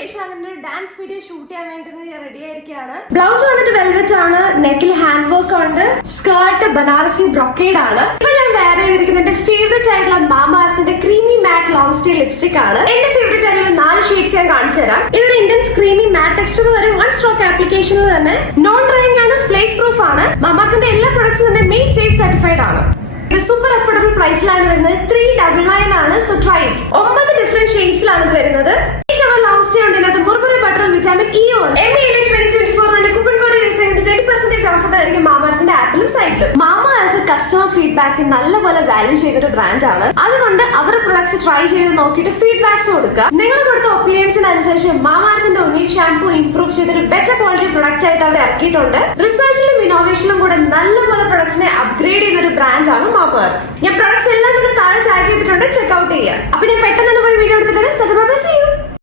ശേഷം അങ്ങനെ ഒരു ഡാൻസ് വീഡിയോ ഷൂട്ട് ചെയ്യാൻ വേണ്ടി ഞാൻ റെഡി ആയിരിക്കുകയാണ്. ബ്ലൗസ് വന്നിട്ട് വെൽവെറ്റ് ആണ്, നെക്കിൽ ഹാൻഡ് വർക്ക് ഉണ്ട്, സ്കേർട്ട് ബനാറസി ബ്രൊക്കേഡ് ആണ്. ഇപ്പൊ ഞാൻ വേറെ ഇരിക്കുന്ന എന്റെ ഫേവറേറ്റ് ആയിട്ടുള്ള മാമാർത്തിന്റെ creamy matte long stay lipstick ആണ്. എന്റെ ഫേവറേറ്റ് ആയിട്ടുള്ള 4 ഷെയ്ഡ്സ് ഞാൻ കാണിച്ചു തരാം. ഇതൊരു ഇന്റൻസ് ക്രീമി മാറ്റ് ടെക്സ്ചർ വരെ 1 സ്ട്രോക്ക് ആപ്ലിക്കേഷനിൽ തന്നെ നോൺ ഡ്രൈയിങ് ആണ്, ഫ്ലേക്ക് പ്രൂഫ് ആണ്. മാമാർത്തിന്റെ എല്ലാ പ്രൊഡക്ട്സും തന്നെ മെയ്ഡ് സേഫ് സർട്ടിഫൈഡ് ആണ്. ഇത് സൂപ്പർ അഫോർഡബിൾ പ്രൈസിലാണ് വരുന്നത്. 399 ആണ്. So try it. 9 ഡിഫറെന്റ് ഷെയ്ഡ്സിലാണ് ഇത് വരുന്നത്. ലോങ് സ്റ്റേ ഉണ്ട്. ഇതിനകത്ത് മുർമുറി ബട്ടർ വിറ്റാമിൻ ഇ ഉണ്ട്. MA2024 കൂപ്പൺ കോഡ് യൂസ് ചെയ്തിട്ട് 20% ഓഫർ ആയിരിക്കും മാമാർത്തിന്റെ ആപ്പിലും സൈറ്റിലും. മാമാർത്ത് കസ്റ്റമർ ഫീഡ്ബാക്ക് നല്ലപോലെ വാല്യൂ ചെയ്തൊരു ബ്രാൻഡ് ആണ്. അതുകൊണ്ട് അവരുടെ പ്രൊഡക്ട്സ് ട്രൈ ചെയ്ത് നോക്കിയിട്ട് ഫീഡ്ബാക്സ് കൊടുക്കുക. നിങ്ങൾ കൊടുത്ത ഒപ്പീനിയൻസിനനുസരിച്ച് മാമാർത്തിന്റെ ഉന്നീത് ഷാംപൂ ഇംപ്രൂവ് ചെയ്തൊരു ബെറ്റർ ക്വാളിറ്റി പ്രൊഡക്റ്റ് ആയിട്ട് അവർ ഇറക്കിയിട്ടുണ്ട്. റിസർച്ചിലും ഇന്നോവേഷനിലും കൂടെ നല്ലപോലെ പ്രൊഡക്ട്സിനെ അപ്ഗ്രേഡ് ചെയ്യുന്ന ഒരു ബ്രാൻഡ് ആണ് മാമാർത്ത്. ഞാൻ പ്രൊഡക്ട്സ് എല്ലാം തന്നെ താഴെ ടാഗ് ചെയ്തിട്ടുണ്ട്, ചെക്ക് ഔട്ട് ചെയ്യുക. അപ്പൊ ഞാൻ പെട്ടെന്ന് പോയി വീഡിയോ എടുത്തിട്ട്